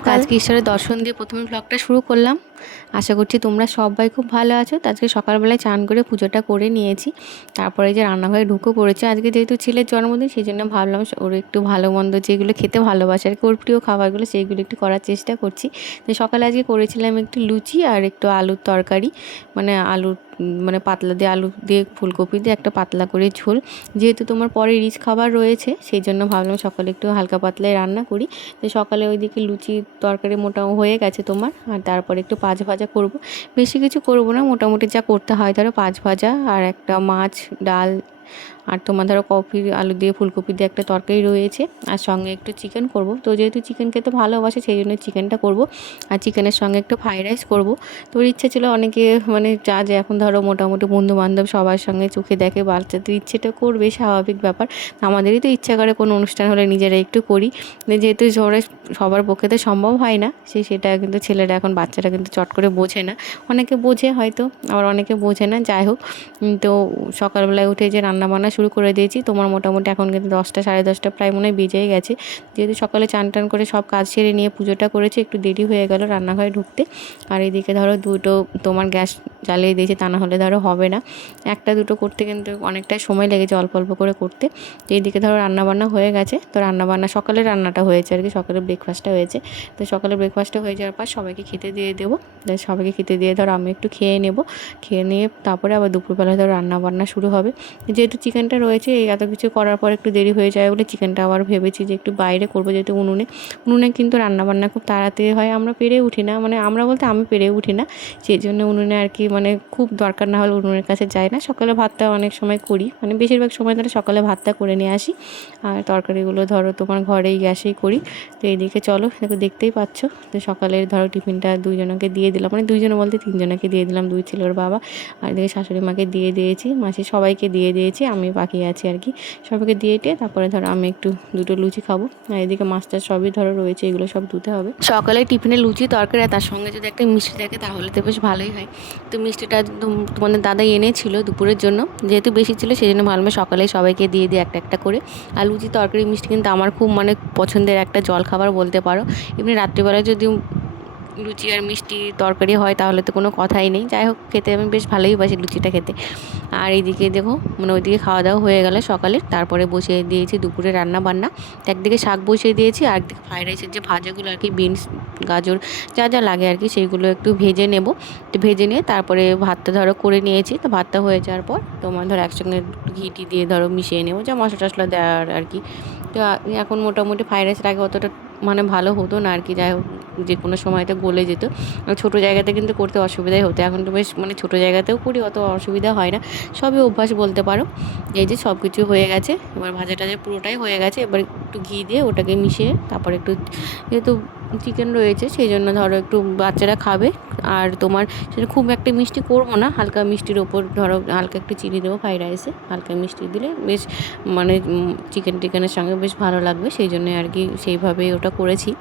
সকাল। আজকে ঈশ্বরের দর্শন দিয়ে প্রথমে ব্লগটা শুরু করলাম। আশা করছি তোমরা সবাই খুব ভালো আছো। তো আজকে সকালবেলায় চান করে পুজোটা করে নিয়েছি। তারপরে যে রান্নাঘরে ঢুকে পড়েছে। আজকে যেহেতু ছেলের জন্মদিন, সেই জন্য ভাবলাম ওর একটু ভালো মন্দ যেগুলো খেতে ভালোবাসে আর কি, ওর প্রিয় খাবারগুলো সেইগুলো একটু করার চেষ্টা করছি। তো সকালে আজকে করেছিলাম একটু লুচি আর একটু আলুর তরকারি, মানে আলুর মানে পাতলা দিয়ে আলু দিয়ে ফুলকপি দিয়ে একটা পাতলা করে ঝোল। যেহেতু তোমার পরে রিচ খাবার রয়েছে, সেই জন্য ভাবলাম সকালে একটু হালকা পাতলায় রান্না করি। তো সকালে ওইদিকে লুচি তরকারি মোটা হয়ে গেছে তোমার, আর তারপরে একটু পাঁচ ভাজা করব। বেশি কিছু করব না, মোটামুটি যা করতে হয় ধরো পাঁচ ভাজা আর একটা মাছ, ডাল, আর তোমার ধরো কপি আলু দিয়ে ফুলকপি দিয়ে একটা তরকারি রয়েছে, আর সঙ্গে একটু চিকেন করব। তো যেহেতু চিকেন খেতে ভালোবাসে সেই জন্য চিকেনটা করব, আর চিকেনের সঙ্গে একটু ফ্রাইড রাইস করবো। তো ওর ইচ্ছে ছিল, অনেকে মানে যা যে এখন ধরো মোটামুটি বন্ধুবান্ধব সবার সঙ্গে চোখে দেখে, বাচ্চাদের ইচ্ছেটা করবে, স্বাভাবিক ব্যাপার। আমাদেরই তো ইচ্ছা করে কোনো অনুষ্ঠান হলে নিজেরা একটু করি। যেহেতু সবার পক্ষে তো সম্ভব হয় না, সেটা কিন্তু ছেলেরা এখন বাচ্চারা কিন্তু চট করে বোঝে না। অনেকে বোঝে হয়তো, আবার অনেকে বোঝে না, যাই হোক। তো সকালবেলায় উঠে যে রান্নাবান্না শুরু করে দিয়েছি তোমার, মোটামুটি এখন কিন্তু 10টা সাড়ে 10টা প্রায় মনে হয় বেজেই গেছে। যেহেতু সকালে চান টান করে সব কাজ সেরে নিয়ে পুজোটা করেছি, একটু দেরি হয়ে গেল রান্নাঘরে ঢুকতে। আর এদিকে ধরো দুটো তোমার গ্যাস জ্বালিয়ে দিয়েছি, তা না হলে ধরো হবে না। একটা দুটো করতে কিন্তু অনেকটাই সময় লেগেছে অল্প অল্প করে করতে। তো এইদিকে ধরো রান্নাবান্না হয়ে গেছে। তো রান্নাবান্না সকালে রান্নাটা হয়েছে আর কি, সকালে ব্রেকফাস্টটা হয়েছে। তো সকালে ব্রেকফাস্টটা হয়ে যাওয়ার পর সবাইকে খেতে দিয়ে দেবো। সবাইকে খেতে দিয়ে ধরো আমি একটু খেয়ে নেব, খেয়ে নিয়ে তারপরে আবার দুপুরবেলা ধরো রান্নাবান্না শুরু হবে। যেহেতু চিকেনটা রয়েছে, এই এত কিছু করার পর একটু দেরি হয়ে যায় বলে চিকেনটা আবার ভেবেছি যে একটু বাইরে করবো, যেহেতু উনুনে কিন্তু রান্নাবান্না খুব তাড়াতাড়ি হয়, আমরা পেরে উঠি না, মানে আমরা বলতে আমি পেরে উঠি না। সেই জন্য উনুনে আর কি মানে খুব দরকার না হলে উনুনের কাছে যাই না। সকালে ভাতটা অনেক সময় করি, মানে বেশিরভাগ সময় ধরো সকালে ভাতটা করে নিয়ে আসি, আর তরকারিগুলো ধরো তোমার ঘরেই গ্যাসেই করি। তো এইদিকে চলো, দেখো দেখতেই পাচ্ছ। তো সকালে ধরো টিফিনটা দুইজনকে দিয়ে দিলাম, মানে দুইজন বলতে তিনজনকে দিয়ে দিলাম, দুই ছেলের বাবা। আর এদিকে শাশুড়ি মাকে দিয়ে দিয়েছি, মাসি সবাইকে দিয়ে দিয়েছি, আমি বাকি আছি আর কি। সবাইকে দিয়ে তারপরে ধরো আমি একটু দুটো লুচি খাবো। আর এদিকে মাছটা সবই ধরো রয়েছে, এগুলো সব ধুতে হবে। সকালে টিফিনে লুচি তরকারি, আর তার সঙ্গে যদি একটা মিষ্টি থাকে তাহলে তো বেশ ভালোই হয়। তো মিষ্টিটা তোমাদের দাদা এনেছিল দুপুরের জন্য, যেহেতু বেশি ছিল সেই জন্য ভালো সকালে সবাইকে দিয়ে দিই একটা একটা করে। আর লুচি তরকারি মিষ্টি কিন্তু আমার খুব মানে পছন্দের একটা জলখাবার বলতে পারো। এমনি রাত্রিবেলায় যদি লুচি আর মিষ্টি তরকারি হয় তাহলে তো কোনো কথাই নেই। যাই হোক, খেতে আমি বেশ ভালোই বাসি লুচিটা খেতে। আর এইদিকে দেখো মানে ওইদিকে খাওয়া দাওয়া হয়ে গেলে সকালে, তারপরে বসিয়ে দিয়েছি দুপুরে রান্না বান্না। একদিকে শাক বসিয়ে দিয়েছি, আর একদিকে ফ্রাইড রাইসের যে ভাজাগুলো আর কি, বিনস গাজর যা যা লাগে আর কি, সেইগুলো একটু ভেজে নেব। তো ভেজে নিয়ে তারপরে ভাতটা ধরো করে নিয়েছি। তো ভাতটা হয়ে যাওয়ার পর তোমার ধরো একসঙ্গে ঘি দিয়ে ধরো মিশিয়ে নেবো, যা মশলা টশলা দেওয়ার আর কি। তো এখন মোটামুটি ফ্রাইড রাইসের আগে অতটা মানে ভালো হতো না আর কি, যাই হোক যে কোনো সময়তে গলে যেত। ছোটো জায়গাতে কিন্তু করতে অসুবিধাই হতো, এখন তো বেশ মানে ছোটো জায়গাতেও করি, অত অসুবিধা হয় না, সবই অভ্যাস বলতে পারো। এই যে সব কিছু হয়ে গেছে, এবার ভাজাটা যে পুরোটাই হয়ে গেছে, এবার একটু ঘি দিয়ে ওটাকে মিশিয়ে তারপর একটু, যেহেতু চিকেন রয়েছে সেই জন্য ধরো একটু বাচ্চারা খাবে। আর তোমার সেটা খুব একটা মিষ্টি করবো না, হালকা মিষ্টির ওপর ধরো হালকা একটু চিনি দেবো ফ্রাইড রাইসে, হালকা মিষ্টি দিলে বেশ মানে চিকেনের সঙ্গে বেশ ভালো লাগবে, সেই জন্য আর কি সেইভাবেই ওটা করেছি।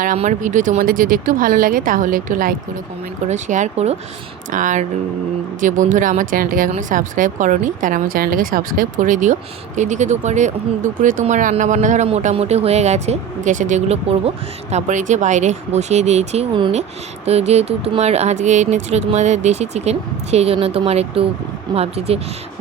আর আমার ভিডিও তোমাদের যদি একটু ভালো লাগে তাহলে একটু লাইক করো, কমেন্ট করো, শেয়ার করো। আর যে বন্ধুরা আমার চ্যানেলটাকে এখনও সাবস্ক্রাইব করোনি তারা আমার চ্যানেলটাকে সাবস্ক্রাইব করে দিও। এদিকে দুপুরে তোমার রান্নাবান্না ধরো মোটামুটি হয়ে গেছে, গ্যাসে যেগুলো করব। তারপরে এই যে বাইরে বসিয়ে দিয়েছি উনুনে। তো যেহেতু তোমার আজকে এনেছিলো তোমাদের দেশি চিকেন, সেই জন্য তোমার একটু ভাবছি যে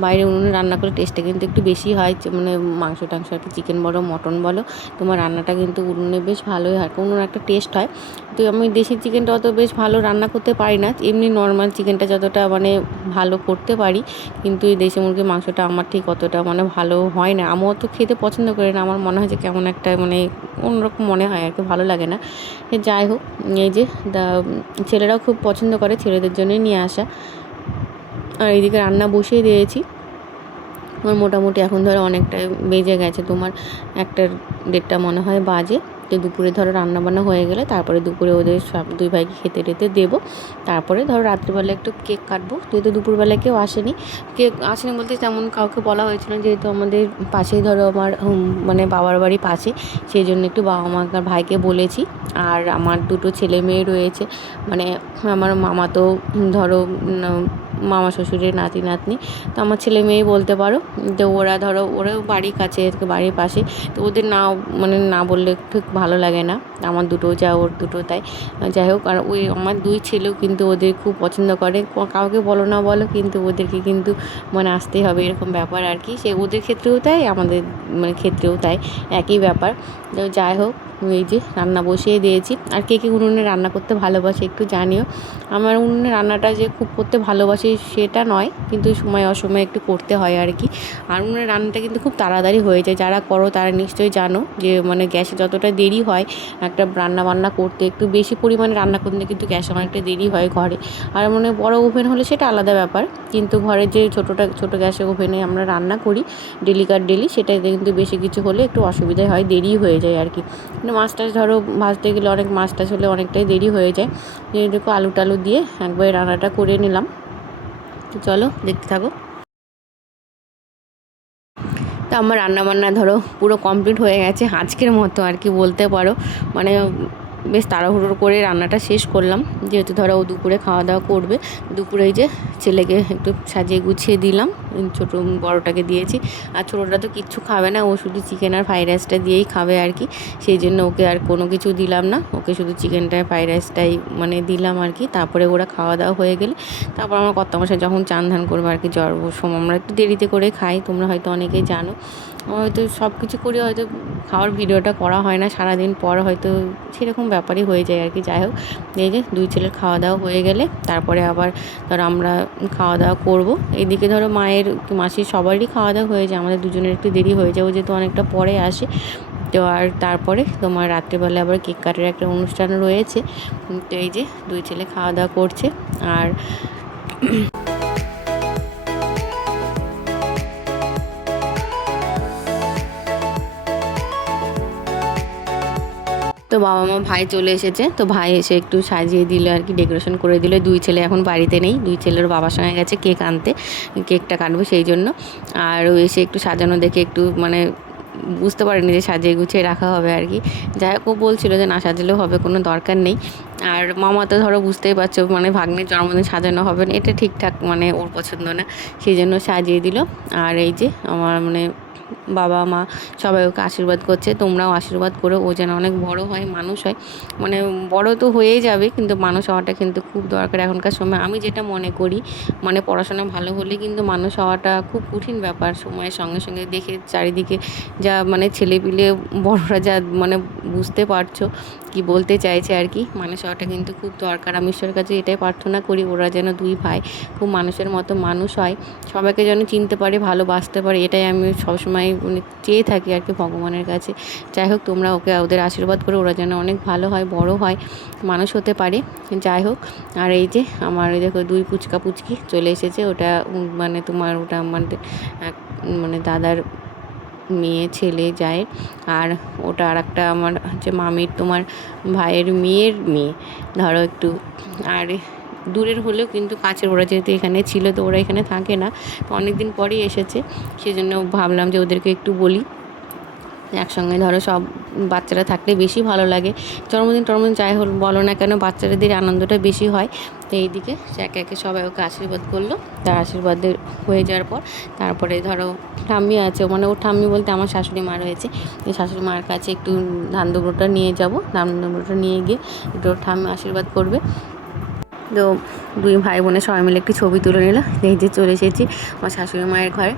বাইরে উনুনে রান্না করে টেস্টটা কিন্তু একটু বেশি হয়, মানে মাংস টাংস আর কি, চিকেন বলো মটন বলো, তোমার রান্নাটা কিন্তু উনুনে বেশ ভালোই হয়, কোনো একটা টেস্ট হয়। তো আমি দেশি চিকেনটা অত বেশ ভালো রান্না করতে পারি না, এমনি নর্মাল চিকেনটা যতটা মানে ভালো করতে পারি, কিন্তু এই দেশি মুরগির মাংসটা আমার ঠিক অতটা মানে ভালো হয় না। আমি অত খেতে পছন্দ করি না, আমার মনে হয় যে কেমন একটা মানে অন্যরকম মনে হয় আর কি, ভালো লাগে না। যাই হোক, এই যে ছেলেরাও খুব পছন্দ করে, ছেলেদের জন্যই নিয়ে আসা। আর এইদিকে রান্না বসিয়ে দিয়েছি। আমার মোটামুটি এখন ধরো অনেকটাই বেজে গেছে, তোমার 1টা 1:30 মনে হয় বাজে। তো দুপুরে ধরো রান্নাবান্না হয়ে গেলে তারপরে দুপুরে ওদের সব দুই ভাইকে খেতে টেতে দেবো। তারপরে ধরো রাত্রিবেলা একটু কেক কাটবো, যেহেতু দুপুরবেলা কেউ আসেনি বলতে তেমন কাউকে বলা হয়েছিল, যেহেতু আমাদের পাশেই ধরো আমার মানে বাবার বাড়ি পাশে, সেই জন্য একটু বাবা মা আর ভাইকে বলেছি। আর আমার দুটো ছেলে মেয়ে রয়েছে, মানে আমার মামা তো ধরো মামা শ্বশুরের নাতি নাতনি, তো আমার ছেলে মেয়ে বলতে পারো। তো ওরা ধরো ওরাও বাড়ির কাছে, বাড়ির পাশে, তো ওদের না মানে না বললে ঠিক ভালো লাগে না, আমার দুটো যা ওর দুটো তাই। যাই হোক, আর ওই আমার দুই ছেলেও কিন্তু ওদের খুব পছন্দ করে, কাউকে বলো না বলো কিন্তু ওদেরকে কিন্তু মানে আসতেই হবে, এরকম ব্যাপার আর কি। সে ওদের ক্ষেত্রেও তাই, আমাদের মানে ক্ষেত্রেও তাই, একই ব্যাপার। তো যাই হোক, এই যে রান্না বসিয়ে দিয়েছি। আর কে কে উনুনে রান্না করতে ভালোবাসে একটু জানিও। আমার উনুনে রান্নাটা যে খুব করতে ভালোবাসি সেটা নয়, কিন্তু সময় অসময়ে একটু করতে হয় আর কি। আর উনুনের রান্নাটা কিন্তু খুব তাড়াতাড়ি হয়ে যায়, যারা করো তারা নিশ্চয়ই জানো যে মানে গ্যাসে যতটা দেরি হয় একটা রান্না বান্না করতে, একটু বেশি পরিমাণে রান্না করতে কিন্তু গ্যাসে অনেকটা দেরি হয় ঘরে। আর মানে বড় ওভেন হলে সেটা আলাদা ব্যাপার, কিন্তু ঘরে যে ছোটো গ্যাসের ওভেনে আমরা রান্না করি ডেলিকার ডেলি, সেটাতে কিন্তু বেশি কিছু হলে একটু অসুবিধাই হয়, দেরি হয়ে যায় আর কি। মানে মাছ টাছ ধরো ভাজতে গেলে অনেক মাছ টাছ হলে অনেকটাই দেরি হয়ে যায়। দেখো আলু টালু দিয়ে একবারে রান্নাটা করে নিলাম। তো চলো দেখতে থাকো। তো আমার রান্নাবান্না ধরো পুরো কমপ্লিট হয়ে গেছে আজকের মতো আর কি বলতে পারো। মানে বেশ তাড়াহুড়ো করে রান্নাটা শেষ করলাম, যেহেতু ধরো ও দুপুরে খাওয়া দাওয়া করবে। দুপুরে এই যে ছেলেকে একটু সাজিয়ে গুছিয়ে দিলাম, ছোটো বড়টাকে দিয়েছি। আর ছোটোটা তো কিচ্ছু খাবে না, ও শুধু চিকেন আর ফ্রাইড রাইসটা দিয়েই খাবে আর কি। সেই জন্য ওকে আর কোনো কিছু দিলাম না, ওকে শুধু চিকেনটা ফ্রাইড রাইসটাই মানে দিলাম আর কি। তারপরে ওরা খাওয়া দাওয়া হয়ে গেলে তারপর আমার কর্তামশাই যখন চান ধান করবে আর কি, জ্বর সময় আমরা একটু দেরিতে করে খাই, তোমরা হয়তো অনেকেই জানো। হয়তো সব কিছু করে হয়তো খাওয়ার ভিডিওটা করা হয় না, সারাদিন পর হয়তো সেরকম ব্যাপারই হয়ে যায় আর কি। যাই হোক, এই যে দুই ছেলের খাওয়া দাওয়া হয়ে গেলে তারপরে আবার ধরো আমরা খাওয়া দাওয়া করবো। এইদিকে ধরো মায়ের মাসির সবারই খাওয়া দাওয়া হয়ে যায়, আমাদের দুজনের একটু দেরি হয়ে যায়, ও যেহেতু অনেকটা পরে আসে। তো আর তারপরে তোমার রাত্রেবেলা আবার কেক কাটার একটা অনুষ্ঠান রয়েছে। তো এই যে দুই ছেলে খাওয়া দাওয়া করছে। আর তো বাবা মা ভাই চলে এসেছে, তো ভাই এসে একটু সাজিয়ে দিল আর কি, ডেকোরেশন করে দিল। দুই ছেলে এখন বাড়িতে নেই, দুই ছেলের বাবার সঙ্গে গেছে কেক আনতে, কেকটা কাটবো সেই জন্য। আর ও এসে একটু সাজানো দেখে একটু মানে বুঝতে পারিনি যে সাজিয়ে গুছিয়ে রাখা হবে আর কি। যাই হোক, ও বলছিল যে না সাজালেও হবে, কোনো দরকার নেই। আর মামা তো ধরো বুঝতেই পারছো, মানে ভাগ্নের জন্মদিন সাজানো হবে না, এটা ঠিকঠাক মানে ওর পছন্দ না, সেই জন্য সাজিয়ে দিল। আর এই যে আমার মানে বাবা মা সবাই ওকে আশীর্বাদ করছে, তোমরাও আশীর্বাদ করো, ও যেন অনেক বড় হয়, মানুষ হয়। মানে বড় তো হয়েই যাবে, কিন্তু মানুষ হওয়াটা কিন্তু খুব দরকার এখনকার সময়, আমি যেটা মনে করি। মানে পড়াশোনা ভালো হলে কিন্তু মানুষ হওয়াটা খুব কঠিন ব্যাপার, সময়ের সঙ্গে সঙ্গে দেখে চারিদিকে যা মানে ছেলেপিলে বড়রা যা মানে বুঝতে পারছো কি বলতে চাইছে আর কি। মানুষ হওয়াটা কিন্তু খুব দরকার, আমি ঈশ্বরের কাছে এটাই প্রার্থনা করি ওরা যেন দুই ভাই খুব মানুষের মতো মানুষ হয়, সবাইকে যেন চিনতে পারে, ভালোবাসতে পারে, এটাই আমি সবসময় মানে চেয়ে থাকি আর কি ভগবানের কাছে। যাই হোক, তোমরা ওদের আশীর্বাদ করে ওরা যেন অনেক ভালো হয়, বড় হয়, মানুষ হতে পারে। যাই হোক, আর এই যে আমার দেখো দুই পুচকা পুচকি চলে এসেছে, ওটা মানে তোমার ওটা আমাদের মানে দাদার মেয়ে ছেলে যায়। আর ওটা আর একটা আমার হচ্ছে মামির তোমার ভাইয়ের মেয়ের মেয়ে, ধরো একটু আর দূরের হলেও কিন্তু কাছের, ওরা যেহেতু এখানে ছিল তো ওরা এখানে থাকে না, তো অনেক দিন পরেই এসেছে, সেই জন্য ভাবলাম যে ওদেরকে একটু বলি। একসঙ্গে ধরো সব বাচ্চারা থাকলে বেশি ভালো লাগে, জন্মদিন যাই হোক বলো না কেন, বাচ্চাদের আনন্দটা বেশি হয়। তো এইদিকে একে একে সবাই ওকে আশীর্বাদ করলো, তার আশীর্বাদের হয়ে যাওয়ার পর তারপরে ধরো ঠাম্মি আছে, মানে ওর ঠাম্মি বলতে আমার শাশুড়ি মা রয়েছে, এই শাশুড়ি মার কাছে একটু ধান দুব্রোটা নিয়ে যাবো, ধান দুব্রোটা নিয়ে গিয়ে একটু ওর ঠাম্মি আশীর্বাদ করবে। তো দুই ভাই বোনের সবাই মিলে একটি ছবি তুলে নিল। এই যে চলে এসেছি আমার শাশুড়ি মায়ের ঘরে,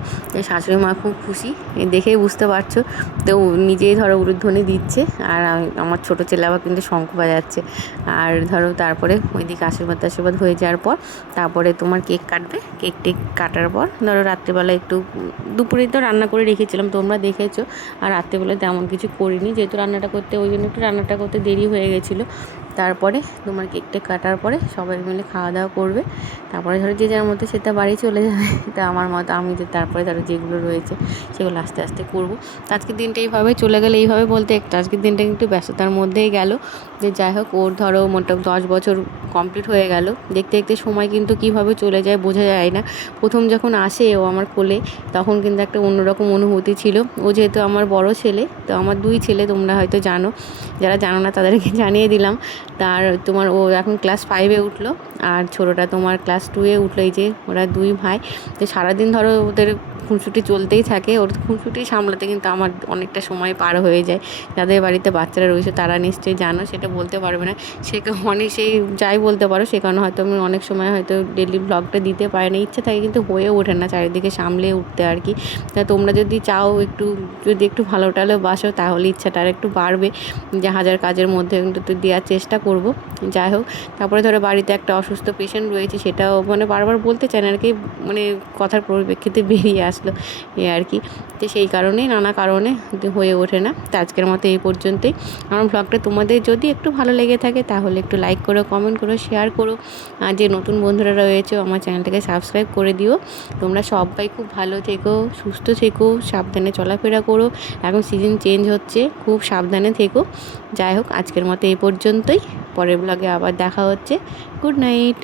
শাশুড়ি মা খুব খুশি, দেখেই বুঝতে পারছো। তো নিজেই ধরো উলুধ্বনি দিচ্ছে, আর আমার ছোটো ছেলে আবার কিন্তু শঙ্খ বাজাচ্ছে। আর ধরো তারপরে ওইদিকে আশীর্বাদ হয়ে যাওয়ার পর তারপরে তোমার কেক কাটবে, কেক টেক কাটার পর ধরো রাত্রিবেলা একটু, দুপুরে তো রান্না করে রেখেছিলাম তোমরা দেখেছো, আর রাত্রিবেলা তেমন কিছু করিনি, যেহেতু রান্নাটা করতে ওই জন্য একটু রান্নাটা করতে দেরি হয়ে গেছিলো। তারপরে তোমার কেকটা কাটার পরে সবাই মিলে খাওয়া দাওয়া করবে, তারপরে ধরো যে যার মধ্যে সেটা বাড়ি চলে যাবে। তা আমার মতো আমি যে তারপরে ধরো যেগুলো রয়েছে সেগুলো আস্তে আস্তে করবো। আজকের দিনটা এইভাবে চলে গেলে, এইভাবে বলতে একটা আজকের দিনটা কিন্তু ব্যস্ততার মধ্যেই গেল। যে যাই হোক, ওর ধরো মোটামুটি 10 বছর কমপ্লিট হয়ে গেল, দেখতে দেখতে সময় কিন্তু কীভাবে চলে যায় বোঝা যায় না। প্রথম যখন আসে ও আমার কোলে, তখন কিন্তু একটা অন্যরকম অনুভূতি ছিল। ও যেহেতু আমার বড় ছেলে, তো আমার দুই ছেলে তোমরা হয়তো জানো, যারা জানো না তাদেরকে জানিয়ে দিলাম। তার তোমার ও এখন ক্লাস 5-এ উঠলো, আর ছোটোটা তোমার ক্লাস 2-এ উঠলো। এই যে ওরা 2 ভাই। তো সারাদিন ধরো ওদের খুনসুটি চলতেই থাকে। ওর খুনসুটি সামলাতে কিন্তু আমার অনেকটা সময় পার হয়ে যায়। যাদের বাড়িতে বাচ্চারা রয়েছে তারা নিশ্চয়ই জানো, সেটা বলতে পারবে না। সে অনেক সেই যাই বলতে পারো, সে কারণে হয়তো আমি অনেক সময় হয়তো ডেইলি ব্লগটা দিতে পারি না। ইচ্ছে থাকে কিন্তু হয়ে ওঠে না চারিদিকে সামলে উঠতে আর কি। তা তোমরা যদি চাও যদি একটু ভালো টালো বাসো, তাহলে ইচ্ছাটা আর একটু বাড়বে, যে হাজার কাজের মধ্যে কিন্তু দেওয়ার চেষ্টা করব। যাই হোক, তারপরে ধরো বাড়িতে একটা অসুস্থ পেশেন্ট রয়েছে, সেটাও মানে বারবার বলতে চায় না আর কি, মানে কথার পরিপ্রেক্ষিতে বেরিয়ে আসলো এ আর কি। তো সেই কারণেই নানা কারণে হয়ে ওঠে না। তো আজকের মতো এই পর্যন্তই। আমার ব্লগটা তোমাদের যদি একটু ভালো লেগে থাকে তাহলে একটু লাইক করো, কমেন্ট করো, শেয়ার করো। আর যে নতুন বন্ধুরা রয়েছে আমার চ্যানেলটাকে সাবস্ক্রাইব করে দিও। তোমরা সবাই খুব ভালো থেকো, সুস্থ থেকো, সাবধানে চলাফেরা করো। এখন সিজন চেঞ্জ হচ্ছে, খুব সাবধানে থেকো। যাই হোক, আজকের মতো এই পর্যন্তই। পরের ব্লগে আবার দেখা হচ্ছে। Good night.